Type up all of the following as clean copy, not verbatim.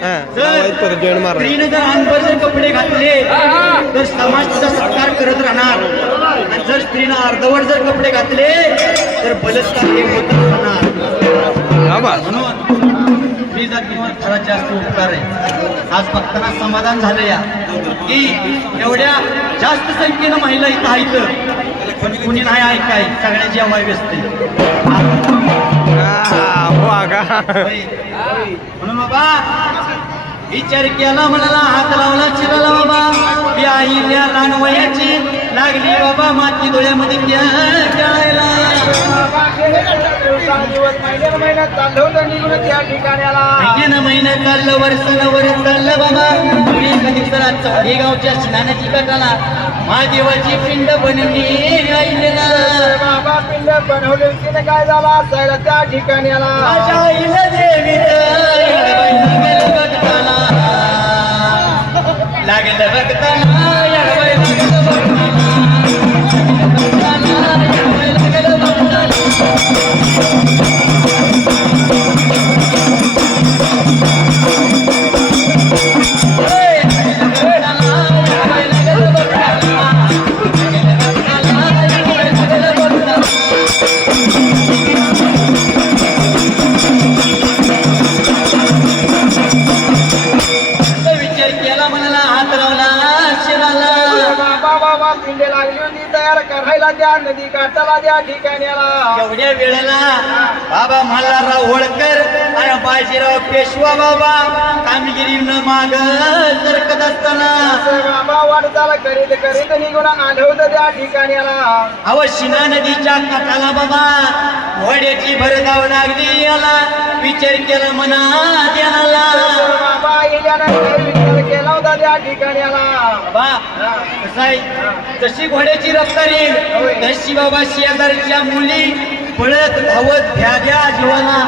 स्त्रीने जर अंगावर जर कपडे घातले तर समाज तिचा सत्कार करत राहणार, आणि जर स्त्रीनं अर्धवट जर कपडे घातले तर बलात्कार हे होत राहणार. म्हणून स्त्री जातीवर खरा जास्त उपकार आहे. आज बघताना समाधान झालं या की एवढ्या जास्त संख्येनं महिला इथं आहेत, पण कुणी नाही ऐकाय, सगळ्याची अवाय व्यस्त म्हणून बाबा विचार केला, म्हणाला हात लावला चिराला बाबा, ती आईल्या लहान वयाची लागली बाबा माती डोळ्यामध्ये खेळायला. महिन्यानं चाललं, वर्षानं वर्ष चाललं बाबा. कधी चौघे गावच्या स्नानाची गटाला महादेवाची पिंड बनवली आईला बाबा. पिंड बनवली काय झाला असायला त्या ठिकाणी आईला देवी लागलं बघताना त्या नदी काठाला त्या ठिकाणी एवढ्या वेळेला बाबा मल्हारराव होळकर आणि बाजीराव पेशवा बाबा कामगिरीनं माग सरकत असताना बाबा वाटचाल करीत करीत निघून आलं होतं त्या ठिकाणी अव शिना नदीच्या काठाला बाबा घोड्याची भरधाव लागली याला. विचार केला मना देणाला बाबा विचार केला होता त्या ठिकाणी बाबा. कसं आहे, जशी घोड्याची रफ्तारी तशी बाबा शेजारच्या मुली पळत धावत भ्या जीवाला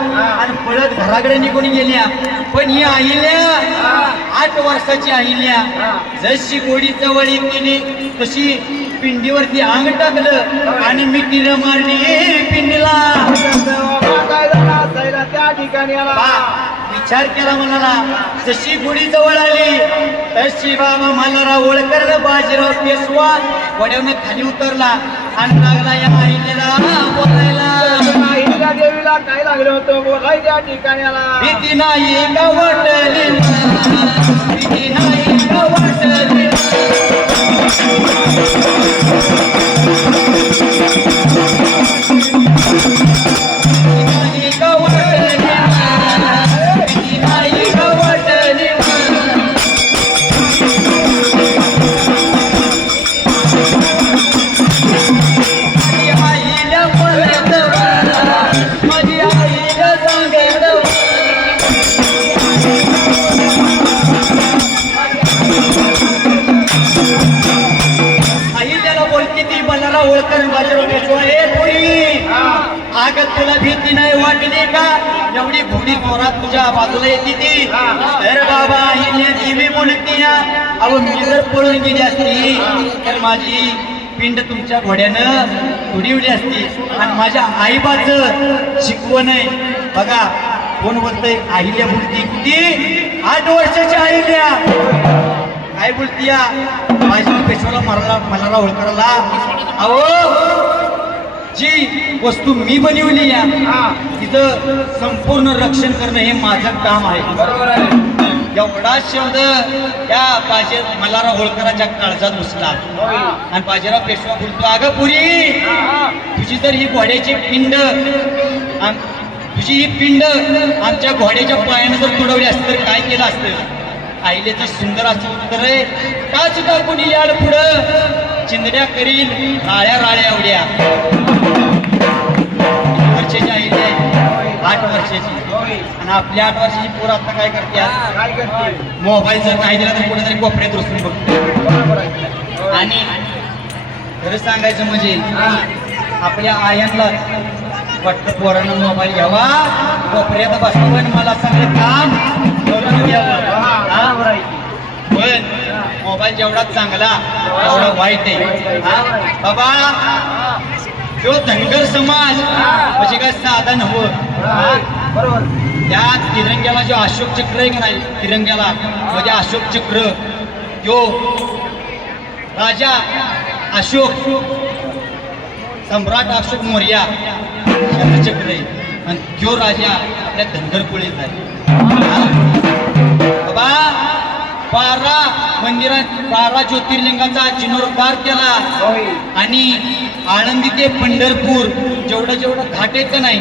आणि पळत घराकडे निघून गेल्या. पण ही अहिल्या 8 वर्षाची अहिल्या जशी गोडी जवळ येते तशी पिंडीवरती अंग टाकलं आणि मिठीनं मारली पिंडीला. काय झालं असायला त्या ठिकाणी विचार केला म्हणाला, जशी गुढी जवळ आली तशी बाबा मल्हारराव होळकर बाजीराव पेशवा वड्यावनं खाली उतरला आणि लागला या आईला बोलायला. आईला देवीला काय लागलं होतं बोलाय त्या ठिकाणी भीती नाही का वाटली, भीती नाही का वाटली. अगं तुला भीती नाही वाटली का, एवढी घोडी जोरात तुझ्या बाजूला येते ती. तर बाबा ही देवी बोलती, अहो मी जर पळून गेली असती तर माझी पिंड तुमच्या घोड्यानं उडीवली असती आणि माझ्या आईबाचं शिकवण आहे. बघा कोण बोलतंय, अहिल्या बोलती. किती 8 वर्षाची अहिल्या काय बोलती या माझ्या पेशवाला मल्हारराव होळकरला. अहो जी वस्तू मी बनवली या तिचं संपूर्ण रक्षण करणं हे माझं काम आहे. बरोबर आहे. एवढा शब्द त्या मल्हारराव होळकरांच्या काळजात घुसला आणि बाजीराव पेशवा बोलतो, अगं पुरी तुझी जर ही घोड्याची पिंड तुझी ही पिंड आमच्या घोड्याच्या पायानं जर तुडवली असती तर काय केलं असतं. आईलेचं सुंदर असं उत्तर आहे, का सुद्धा कोणी याड पुढं चिंदड्या करील राळ्या राळ्या एवढ्या. वर्षाची आईले 8 वर्षाची आणि आपल्या 8 वर्षाची पोर आता काय करते, मोबाईल जर नाही दिला तर कुठेतरी कोपऱ्यात रुसून बघतो. आणि खरं सांगायचं म्हणजे आपल्या आयांना वाटतं पोरानं मोबाईल घ्यावा, कोपऱ्यात बसावं, मला सगळं काम करून द्यावं. पण मोबाईल जेवढा चांगला तेवढा वाईट आहे. बाबा तो धनगर समाज म्हणजे काय साधा नव्हतं. बरोबर. त्या तिरंग्याला जो अशोक चक्र आहे की नाही, तिरंग्याला म्हणजे अशोक चक्र जो राजा अशोक, सम्राट अशोक मौर्य याचं चक्र आहे आणि जो राजा आपल्या धनगर कुळीत आहे. बाबा 12 मंदिरात 12 ज्योतिर्लिंगाचा जीर्णोद्धार केला आणि आळंदी ते पंढरपूर जेवढं जेवढं घाट येत नाही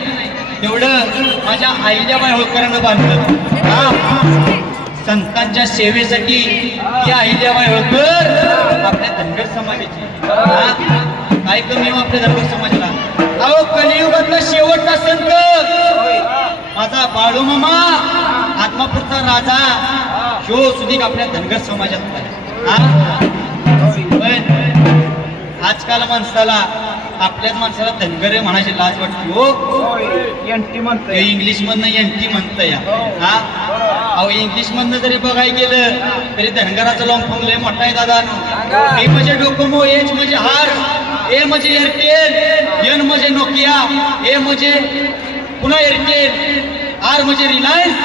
तेवढं माझ्या अहिल्याबाई होळकरांना बांधलं. संतांच्या सेवेसाठी ही अहिल्याबाई होळकर आपल्या धनगर समाजाची. काय कमी हो आपल्या धनगर समाजाला. अहो कलियुगातला शेवटचा संत माझा बाळूमामा आत्मापूरचा राजा ह्यो सुधीक आपल्या धनगर समाजात. आजकाल माणसाला आपल्याच माणसाला धनगर म्हणायची लाज वाटते हो. इंग्लिश मधनं एनटी म्हणतं या. अहो इंग्लिश मधनं जरी बघायला गेलं तरी धनगराचं लॉंग फॉर्म लय मोठा आहे दादा. ए म्हणजे डोकोमो, एच म्हणजे हार, ए म्हणजे एअरटेल, एन म्हणजे नोकिया, ए म्हणजे पुन्हा एअरटेल, आर म्हणजे रिलायन्स.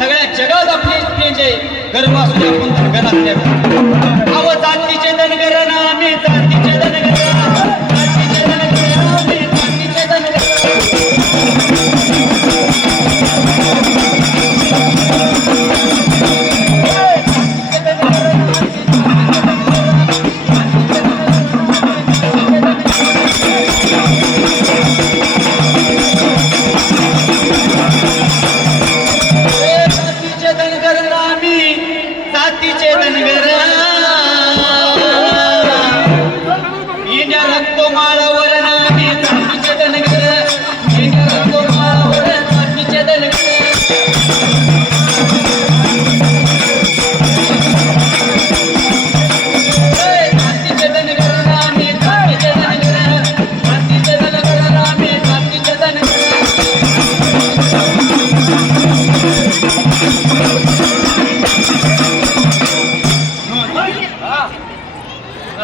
सगळ्या जगात आपली रेंज आहे. गर्व असू दे आपण धनगर असल्या. अहो जातीचे धनगर ना आम्ही, जातीचे धनगर, जातीचे धनगर आम्ही, जातीचे धनगर.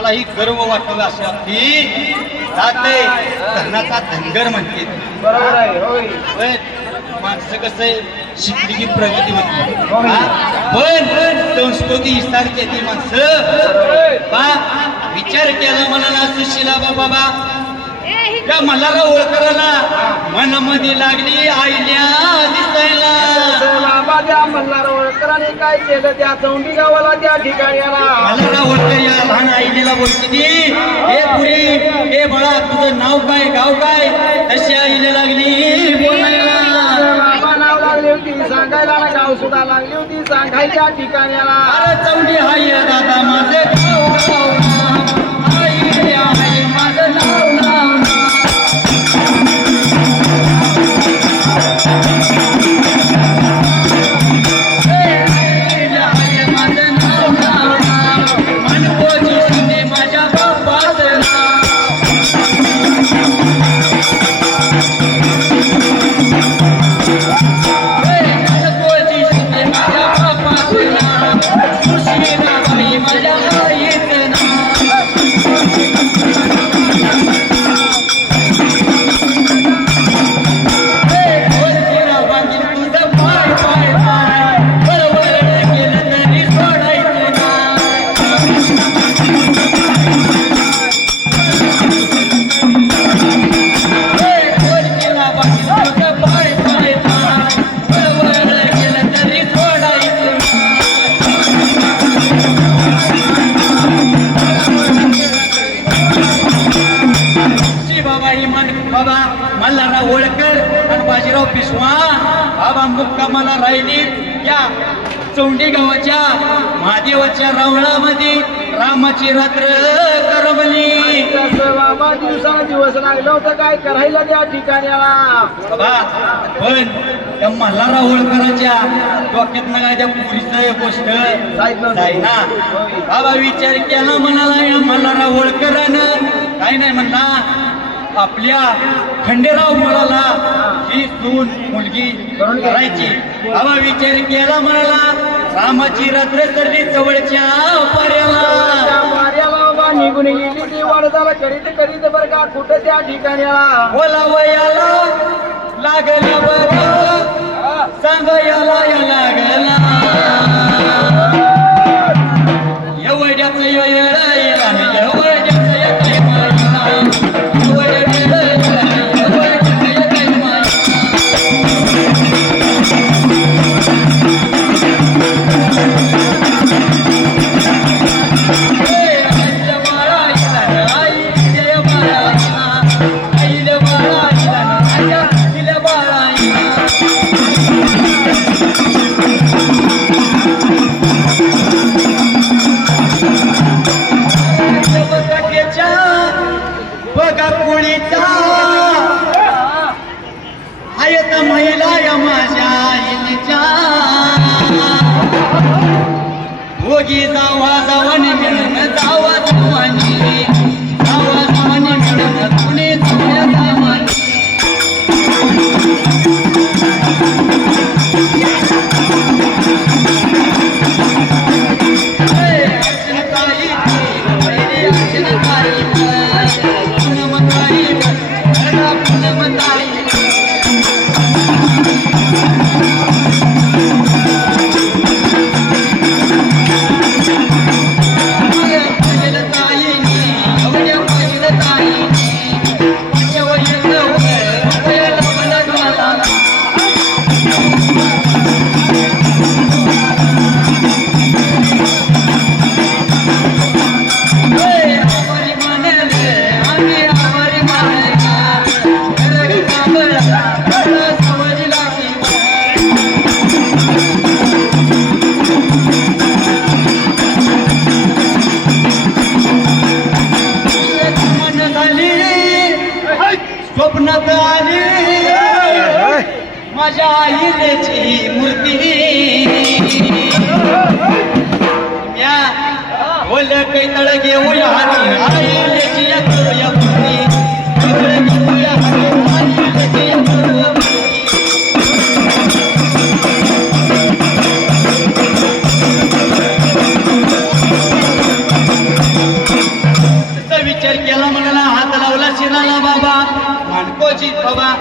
ही गर्व वाटावा अशा की जाते धनाचा धनगर म्हणते. बरोबर आहे. माणसं कसं आहे शिकली की प्रगती होती पण संस्कृती विस्तारते ती माणसं. बा विचार केला मनाला सुशिला बाबा त्या मल्हारराव होळकराला मनामध्ये लागली आईल्या दिसायला. बाबा त्या मल्हारराव होळकरांनी काय केलं त्या चौंडी गावाला त्या ठिकाणी मल्हारराव होळकर या लहान आईला बोलते ती, हे पुरी हे बाळा तुझं नाव काय गाव काय, तशी आईला लागली बोलायला. बाबा नाव लागली होती सांगायला ना गाव सुद्धा लागली होती सांगायच्या ठिकाणी. अरे चौंडी हाय दादा माझे गाव आई आई माझं नाव नाव. बाबा मल्हारराव होळकर आणि बाजीराव पेशवा बाबा मुक्कामाला राहिली त्या चौंडी गावाच्या महादेवाच्या रावणामध्ये रामाची रात्र करवली. बाबा दिवस लागलं होतं काय करायला त्या ठिकाणी. बाबा पण त्या मल्हारराव होळकरांच्या डोक्यात ना काय त्या पुरीचं गोष्ट जाईना. बाबा विचार केला म्हणाला या मल्हारराव होळकरानं काय नाही म्हणला आपल्या खंडेराव मुलाला ही सून मुलगी करायची. बाबा विचार केला म्हणाला रामाची रात्र सरली जवळच्या पर्याला. बाबा निघून गेली ती वाढताला करीत करीत बरं का कुठं त्या ठिकाणी बोला वयाला लागलं बरं सांगायला लागला एवढ्याच येळा एवढ्याच येतय माया एवढ्याच येतय माया बघा कुळीचा आयत महिला या माझ्या आईच्या ओगी जावा जावानी मिळून जावा जावानी जावा जावानी मिळून पुणे जाऊया जावानी स्वप्नात आली माझ्या आईची मूर्ती या बोल काही तळ घेऊया हाती आईची या करूया मूर्ती घेऊया हाती आईची या करूया विचार केला म्हणाला हात लावला शिराला बाबा मानकोची बाबा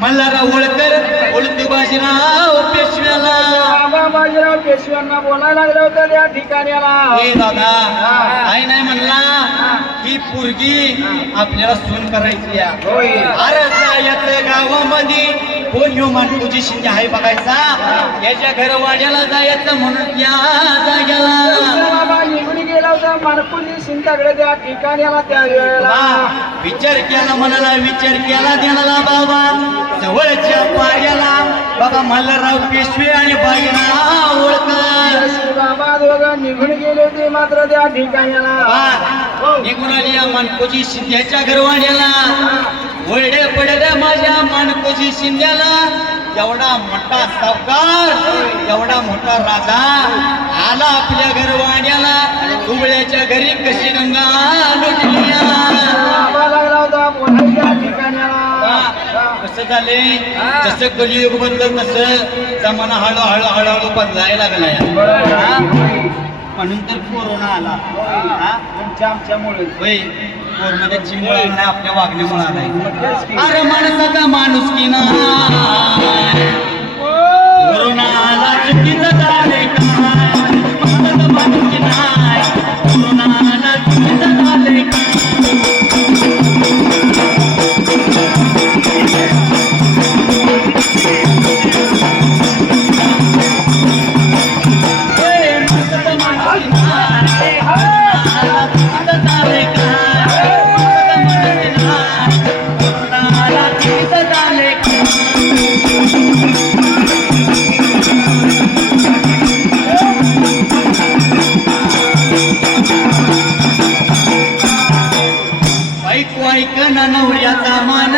मल्हारराव होळकर उलटी बाजीराव पेशव्याला बाबा बाजीराव पेशव्यांना बोलायला लागलं होतं त्या ठिकाणी हे दादा काय नाही म्हणला ही पोरगी आपल्याला सून करायची या अरे जायचं गावामध्ये कोण ह्यो मानकोजी शिंदे आहे बघायचा याच्या घरवाड्याला जायचं म्हणून त्या जाग्याला बाबा निघून गेला होता मानकोजी शिंद्याकडे त्या ठिकाणी त्या वेळेला विचार केला म्हणाला विचार केला देणारा बाबा जवळच्या पाड्याला बाबा मल्हारराव पेशवे आणि बाजीराव होळकर बाबा दोघं निघून गेले होते मात्र त्या ठिकाणी निघून आली या मानकोजी शिंद्याच्या घरवाड्याला वळडे पडल्या माझ्या मानकोजी शिंद्याला एवढा मोठा सावकार एवढा मोठा राजा आला आपल्या घरवाड्याला दुबळ्याच्या घरी कशी गंगा लुटल्या लागला होता बोलायच्या ठिकाणी कसं झाले जसं कलियुग बदलत तसं जमाना हळूहळू हळूहळू बदलायला लागलाय म्हणून तर कोरोना आला आमच्यामुळे होय कोरोनाच्या चिमुळे आपल्या वागण्यामुळे आलाय अरे माणसाचा माणूस की ना कोरोना आला चुकीचं झाले काय माणसाचा माणूस की नाही कोरोना आला चुकीचं झाले नवऱ्याचा मान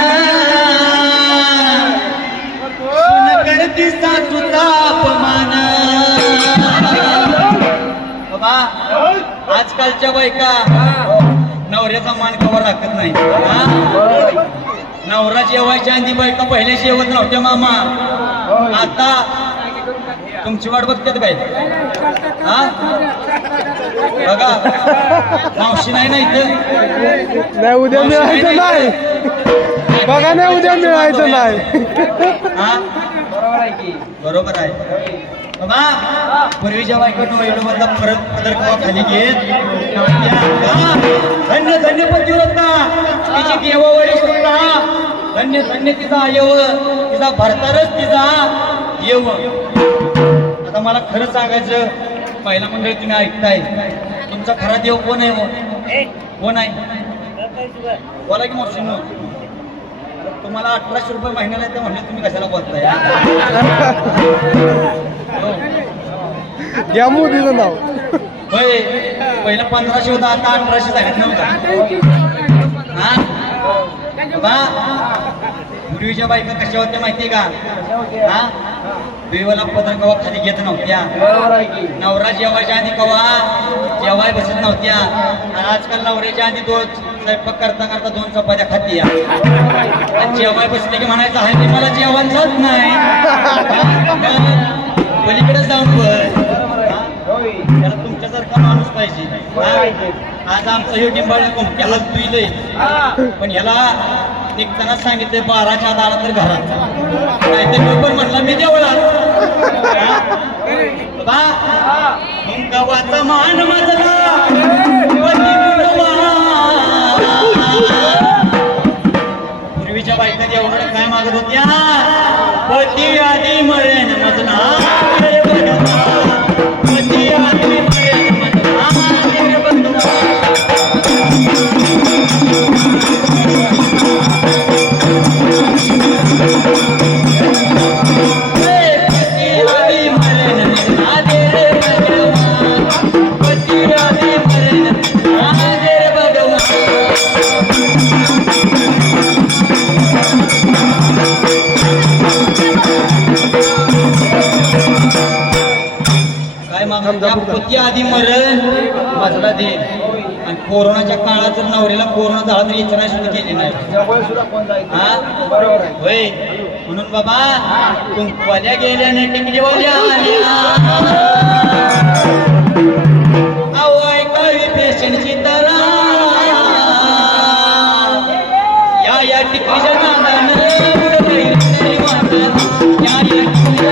करती सासूचा अपमान बाबा आजकालच्या बायका नवऱ्याचा मान कवर राखत नाही नवरा जेवायच्या आधी बायका पहिल्या जेवत नव्हत्या मामा आता तुमची वाट बघतात काय हा बघा मावशी नाही ना इथं नाही उद्या मिळायचं नाही बघा नाही उद्या मिळायचं नाही हा आहे की बरोबर आहे बाबा पूर्वीच्या बायकोनं एवढं मधला परत पदर कवा खाली घेत नव्हत्या. धन्य धन्य पतिव्रता तिची देवावडी सुद्धा धन्य धन्य तिचा आयव तिचा भरतारच तिचा येव. आता मला खरं सांगायचं महिला मंडळी तुम्ही ऐकताय तुमचा खरा देव कोण आहे हो? कोण आहे बोला की मावशींनो. तुम्हाला 1800 रुपये महिन्याला येते म्हणले तुम्ही कशाला बोलताय या मोदीचं नाव होय पहिलं 1500 होता आता 1800 झाले नव्हता हा बा पूर्वीच्या बायका कशा होत्या माहितीये का हा देवाला पदर कवा खाली घेत नव्हत्या. नवरा जेवायच्या आधी कवा जेवाय बसत नव्हत्या. आणि आजकाल नवऱ्याच्या आधी दोन स्वयंपाक करता करता 2 चपात्या खात्या आणि जेवाय बसले की म्हणायचं आहे की मला जेवण जात नाही पलीकडे जाऊन बस. त्याला तुमच्यासारखा माणूस पाहिजे. आज आमचं हे डिंबाळ कोणत्या हात पिलंय पण ह्याला निघताना सांगितलंय 12च्या आत आला तर घरात नाहीतर मी पण म्हणला मी देवळात गावाचा मान मजला पूर्वीच्या बायका देवळात काय मागत होत्या पती आधी मरेन मजला पती आधी मरेन मजला पती आधी मरण मजला दे. आणि कोरोनाच्या काळात जर नवऱ्याला कोरोना झाला तरी इच्छा सुद्धा केली नाही हा होय. म्हणून बाबा कुंकवाल्या गेल्याने टिकलीवाल्या आल्या अहो ऐकावी पेशंटची तरा या टिकलीच्या नादानं या टिकलीच्या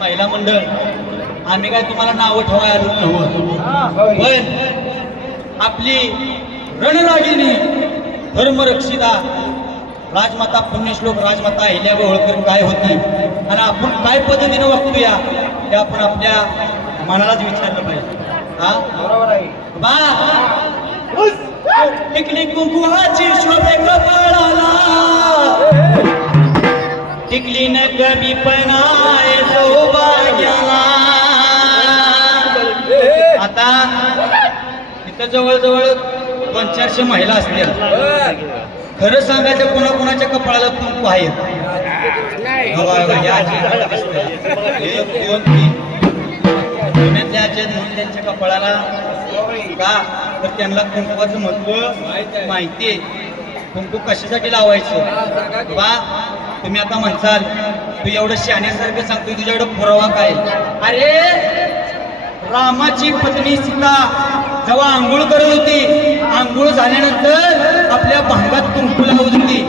महिला मंडळ आम्ही काय तुम्हाला नावं ठेवायला नव्हतं पण आपली रणरागिणी धर्मरक्षिता राजमाता पुण्यश्लोक राजमाता अहिल्याबाई होळकर काय होती आणि आपण काय पद्धतीने वागतोया ते आपण आपल्या मनालाच विचारलं पाहिजे. हा बरोबर आहे बा टिकली कुंकुवाची शोभे कपाळाला टिकली न कमी पणाय सौभाग्याला. आता इथं जवळजवळ 200-400 महिला असतील. खरं सांगायचं कोणाकोणाच्या कपाळाला कुंकू आहे त्यांच्या कपाळाला का तर त्यांना कुंकवाचं महत्व माहिती आहे. कुंकू कशासाठी लावायचं बा तुम्ही आता म्हणसाल तू एवढं शहाण्यासारखं सांगतोय तुझ्याकडे पुरावा काय. अरे रामाची पत्नी सीता जेव्हा आंघोळ करत होती आंघोळ झाल्यानंतर आपल्या भांगात कुंकू लावत होती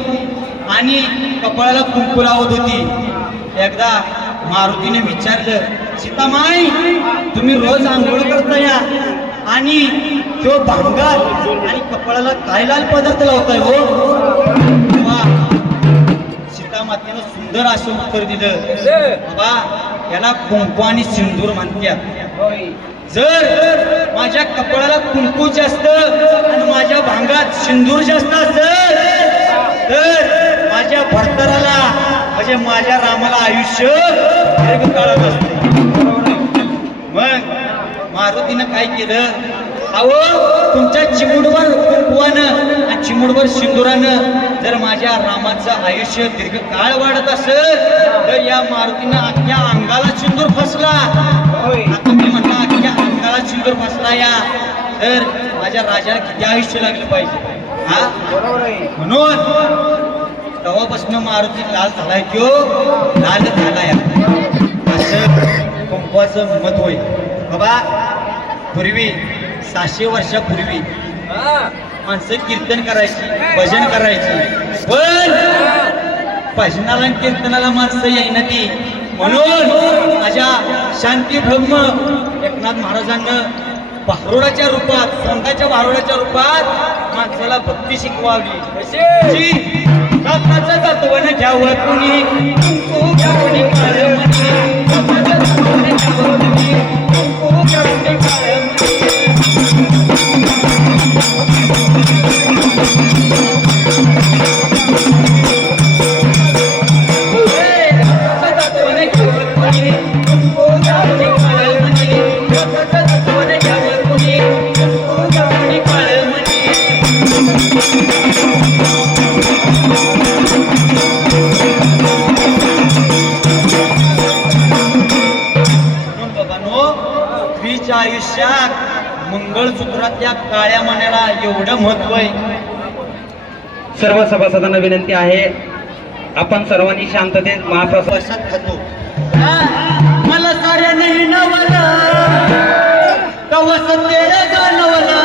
आणि कपाळाला कुंकू लावत होती. एकदा मारुतीने विचारलं सीतामाई तुम्ही रोज आंघोळ करता या आणि तो भांगात आणि कपाळाला काय लाल पदार्थ लावताय हो. मातेनं सुंदर असं उत्तर दिलं बाबा याला कुंकू आणि सिंदूर म्हणतात. जर माझ्या कपाळाला कुंकू जास्त आणि माझ्या भांगात सिंदूर जास्त असेल तर माझ्या भरतराला म्हणजे माझ्या रामाला आयुष्य दीर्घकाळात असते. मग मारुतीनं काय केलं अहो तुमच्या चिमुडवर कुंकवानं आणि चिमुडवर सिंदुरानं जर माझ्या रामाचं आयुष्य दीर्घकाळ वाढत असेल तर या मारुतीनं अख्ख्या अंगाला सिंदूर फसला. आता मी म्हणला अख्ख्या अंगाला सिंदूर फसला या तर माझ्या राजाला किती आयुष्य लागलं पाहिजे हा म्हणून तेव्हापासून मारुती लाल झालाय तो लाल झालाय. असं कुंकवाचं महत्व आहे बाबा. पूर्वी 600 वर्षापूर्वी माणसं कीर्तन करायची, भजन करायची, पण भजनाला आणि कीर्तनाला माणसं येईना ती. म्हणून माझ्या शांती ब्रह्म एकनाथ महाराजांना भारुडाच्या रूपात, सोंगाच्या भारुडाच्या रूपात माणसाला भक्ती शिकवावी. कशी काकाचं तत्वन घ्यावं कुणी, कुंकू घ्यावणी काळं म्हणे, काकाचं तत्वन घ्यावं कुणी, कुंकू घ्यावणी काळं आयुष्यात मंगळसूत्रातल्या काळ्या मण्याला एवढं महत्व आहे. सर्व सभासदांना विनंती आहे आपण सर्वांनी शांततेत महाप्रसाद खातो. मला साऱ्या नाही नवला कवस तेरा जाणवला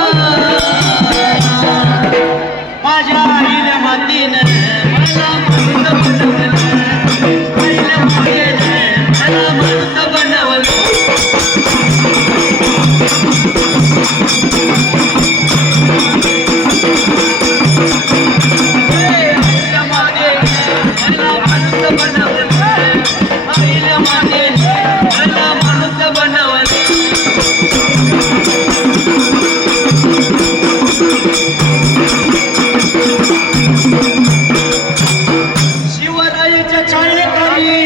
माझ्या आईल्या मातीनं मला माणूस बनवलं, आईल्या मातीनं मला माणूस बनवलं. शिवरायाच्या छायेखाली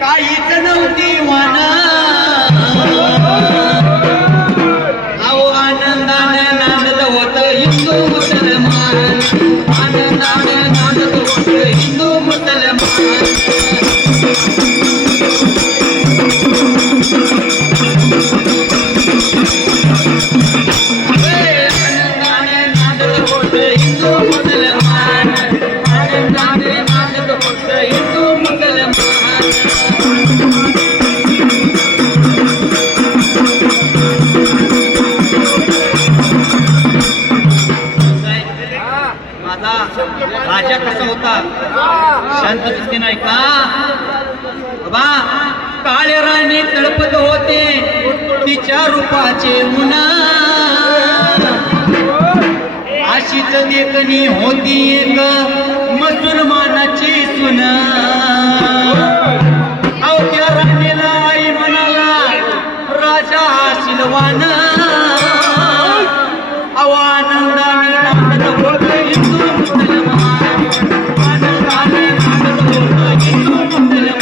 काहीच नव्हती वाना, अहो आनंदाने नांदत होत हिंदू मुसलमान, आनंदाने नांदत होत हिंदू मुसलमान. आनंदाने नांदत होत हिंदू मुसलमान, आनंदाने नांदत होत हिंदू मुसलमान. माझा राजा कसा होता शांत दिसते नाही का बाबा. काळे राणी तळपत होते तिच्या रूपाचे मुना, अशीच देखणी होती एक मुसलमानाची सुना. अहो त्या राणीला आई म्हणाला राजा शिलवाना, अहो आनंदाने नांदत होत हिंदू मुसलमान, आनंदाने नांदत होत हिंदू मुसलमान.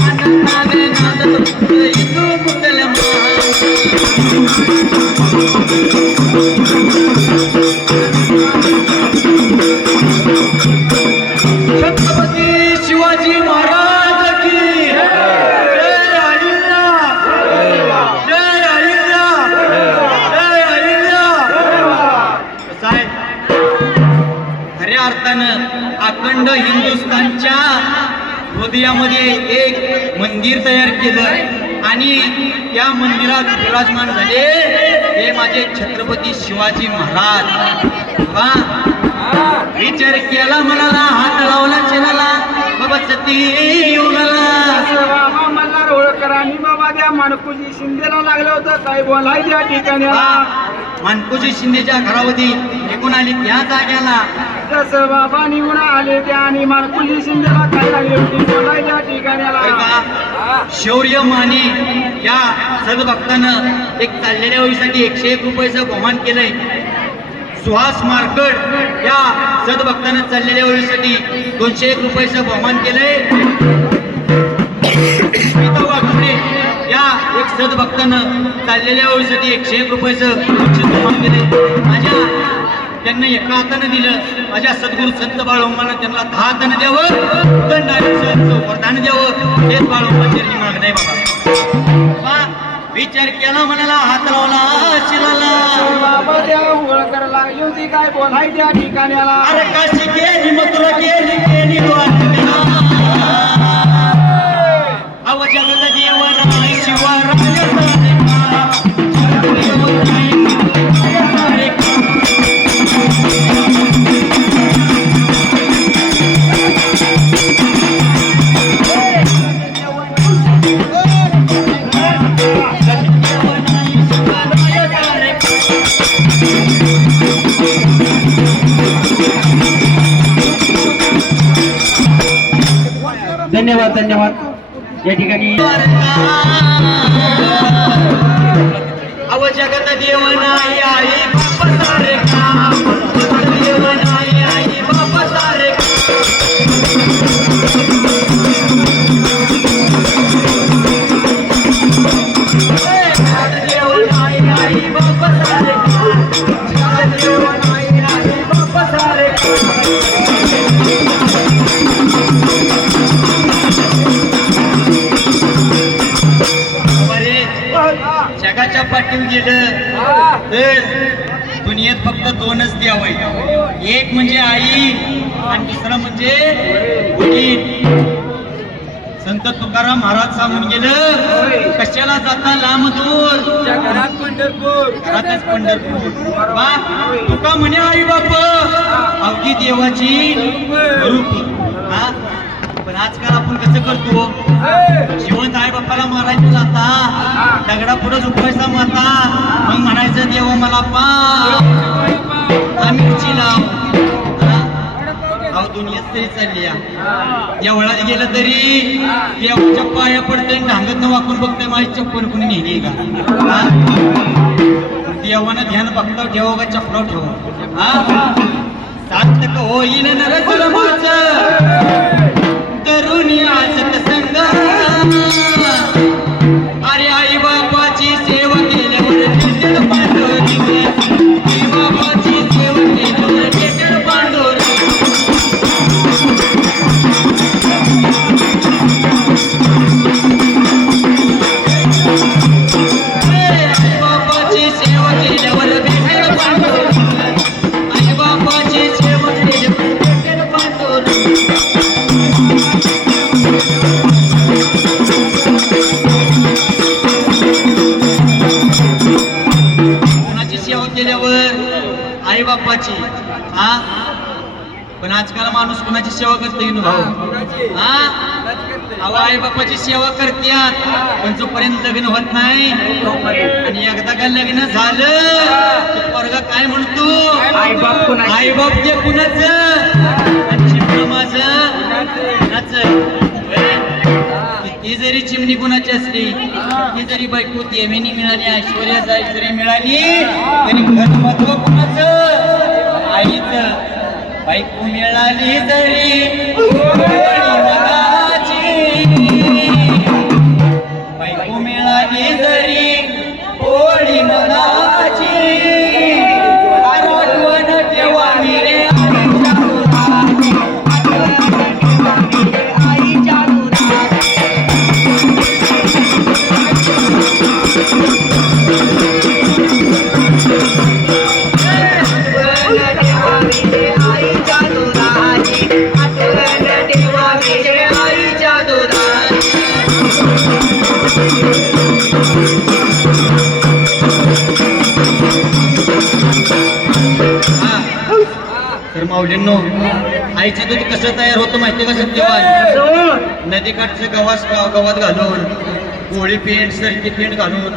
आनंदाने नांदत होत हिंदू मुसलमान. छत्रपती शिवाजी महाराज की जय. अहिल्या जय, अहिल्या जय, अहिल्या. साहेब खऱ्या अर्थानं अखंड हिंदुस्थानच्या हृदयामध्ये एक मंदिर तयार केलं आणि त्या मंदिरात विराजमान झाले हे माझे छत्रपती शिवाजी महाराज. विचार केला म्हणाला, हात लावला चेलाला, बाबा सती बाबा मल्हार होळकर आणि बाबा त्या माणकुजी शिंदेला लागलं होतं काय बोलाय त्या ठिकाणी. मानकोजी शिंदेच्या घरावधी निघून आली त्या जाग्याला. जसं बाबा निघून आले त्या आणि माणकुजी शिंदेला काय लागली होती बोलाय त्या ठिकाणी. शौर्य माने या सद्भक्तानं एक चाललेल्या वळीसाठी 101 रुपयाचं बहुमान केलंय. सुहास मार्कड या सद्भक्तानं चाललेल्या वळीसाठी 201 रुपयाचं बहुमान केलंय. या एक सद्भक्तानं चाललेल्या वळीसाठी 101 रुपयाचं बहुमान केलंय. माझ्या त्यांना एका हातानं दिलं, माझ्या सद्गुरू संत बाळोंबांना त्यांना 10 हातानं द्यावं, दंड आयुष्याचं वरदान द्यावं, हेच बाळोंबाची मागणं आहे बाबा. विचार केला म्हणाला हात लावला शिराला बाबा त्या होळकर लागली होती काय बोलाय त्या ठिकाण्याला अरे काशी केली मथुरा केली द्वारका अव जगत देवना शिवराय धन्यवाद धन्यवाद या ठिकाणी अव जगत देवनाई आई बाप सारे का देवनाई आई बाप सारे देवनाई आई बाप सारे देवनाई आई बाप सारे जगाच्या पाठीवर गेलं तर दुनियेत फक्त दोनच देव आहेत एक म्हणजे आई आणि दुसरा म्हणजे वडील संत तुकाराम महाराज सांगून गेलं कशाला जाता लांब दूर घरात पंढरपूर घरातच पंढरपूर बा तुका म्हणे आई बाप अवघी देवाची रूपी हा पण आजकाल आपण कसं करतो जिवंत आई बाप्पाला मारायचं जाता दगडा पुढे झुकवायचा माता मग म्हणायचं देव मला पा आम्ही लाव अहो दुनियात तरी चालली देवळात गेलं तरी देवाच्या पाया पडतंय ढांगत वाकून बघतोय माझी चप्पल कुणी नेली का देवानं ध्यान बघता ठेव का चपलाव ठेव हा सार्थक होईल नरजन्माचं तरुणी आसत संग अरे आई बाबाची सेवा केल्यावर केटड पांडुरंग आई बाबाची सेवा केल्यावर केटड पांडुरंग आई बाबाची सेवा केल्यावर केटड पांडुरंग आई बाबाची सेवा केल्यावर केटड पांडुरंग कोणाची सेवा केल्यावर आई बाप्पाची हा पण आजकाल माणूस कोणाची सेवा करते हा अहो आई बाप्पाची सेवा करतात पण जोपर्यंत लग्न होत नाही आणि एकदा का लग्न झालं की पोरगा काय म्हणतो आई बाप ते कुणाचं आणि चिमणं माझं कुणाचं ती जरी चिमणी कुणाची असली ती जरी बायको देवेनी मिळाली ऐश्वर्या जाय जरी मिळाली तरी घर महत्व कुणाचं आईचं बायको मिळाली जरी बायको मिळाली जरी पोळी मनाची आठवण ठेवा रे तर माऊलींनो आईचं दूध कसं तयार होतं माहिती का सत्यवान नदीकाठचं गवात घालून गोळी पेंट सरकी पेंट घालून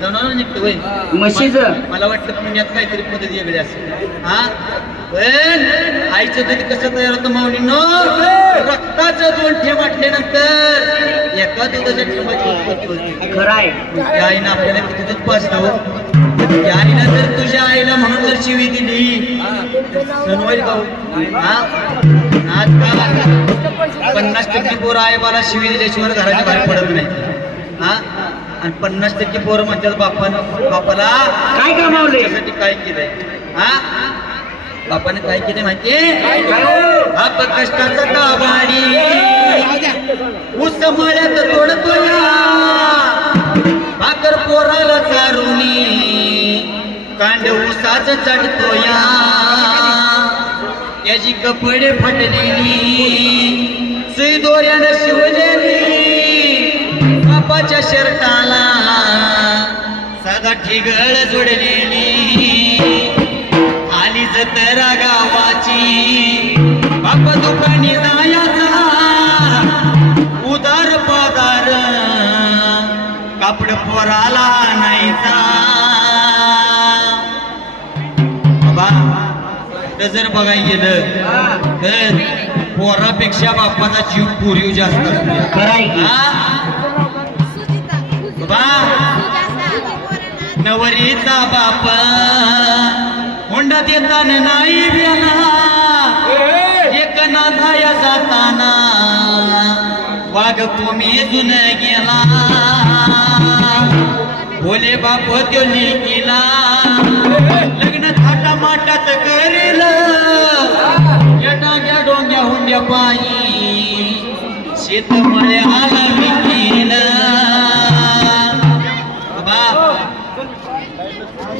जनावर निघतो वय म्हशीचं मला वाटतं पुण्यात काहीतरी पद्धती वेगळी असेल हा पण आईचं दूध कसं तयार होतं माऊलींनो रक्ताचं 2 थेंब वाटल्यानंतर एका दुधाच्या थेंबाची उत्पत्ती होती खरं आहे त्या आईनं आपल्याला किती दूध पाजलं त्या आईनं जर तुझ्या आईला म्हणून जर शिवी दिली सनवाई भाऊ हा आजकाल 50% पोरं आईबाला शिवी दिल्याशिवाय घराच्या बाहेर पडत नाही हा आणि 50% पोरं म्हणतात बापाला काय कमावले काय केलंय हा बापाने काय केले माहितीये बाप कष्टाचा काबाडी ऊस मळ्यात तोडतोय भाकर पोराला चारुनी कांड उसाच चढतो या त्याची कपडे फाटलेली सुई दोऱ्यानं शिवलेली बापाच्या शर्टाला साधा ठिगळ जोडलेली आली जत्रा गावाची बाप दुकानी जायाचा उदार पगार कापड पोराला आणायचा बाबा जर बघायला गेलं तर पोरापेक्षा बापाचा जीव पोरीव जास्त असतो. बाबा नवरीचा बाप हुंडात येताना नाही बेला एक नाधाया जाताना वाघ कोमेजून गेला बोले बाप त्यो लेकीला लग्न थाटामाटात करेल या डांग्या डोंग्या हुंड्या पायी शेतमळ्याला विकील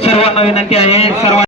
सर्वांना विनंती आहे सर्व